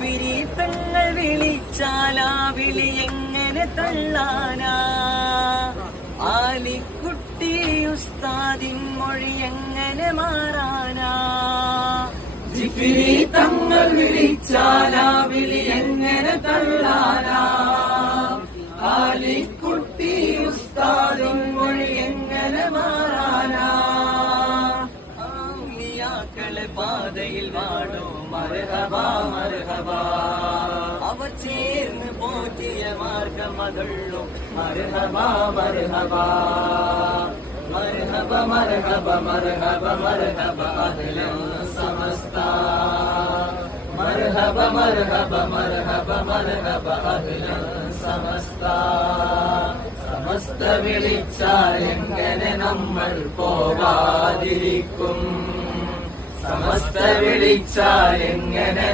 ജിഫിരീത്തങ്ങൾ വിളിച്ചാലാ വിളി എങ്ങനെ തള്ളാനാ? ആലിക്കുട്ടി ഉസ്താദിൻ മൊഴി എങ്ങനെ മാറാനാ? ജിഫിരീത്തങ്ങൾ വിളിച്ചാലാ വിളി എങ്ങനെ തള്ളാനാ? ആലിക്കുട്ടി ഉസ്താദിൻ മൊഴി എങ്ങനെ മാറാനാ? ഔലിയാക്കളെ പാതയിൽ വാടോ മർഹബാ മർഹബാ, അവർ ചേർന്ന് പോറ്റിയ മാർഗമതുള്ളൂ മർഹബാ മർഹബാ. മർഹബ മർഹബ മർഹബ മർഹബ അഹ്ലൻ സമസ്ത. മർഹബ മർഹബ മർഹബ മർഹബ അഹ്ലൻ സമസ്ത. സമസ്ത വിളിച്ചാൽ എങ്ങനെ നമ്മൾ പോവാതിരിക്കും? സമസ്ത വിളിച്ചാൽ എങ്ങനെ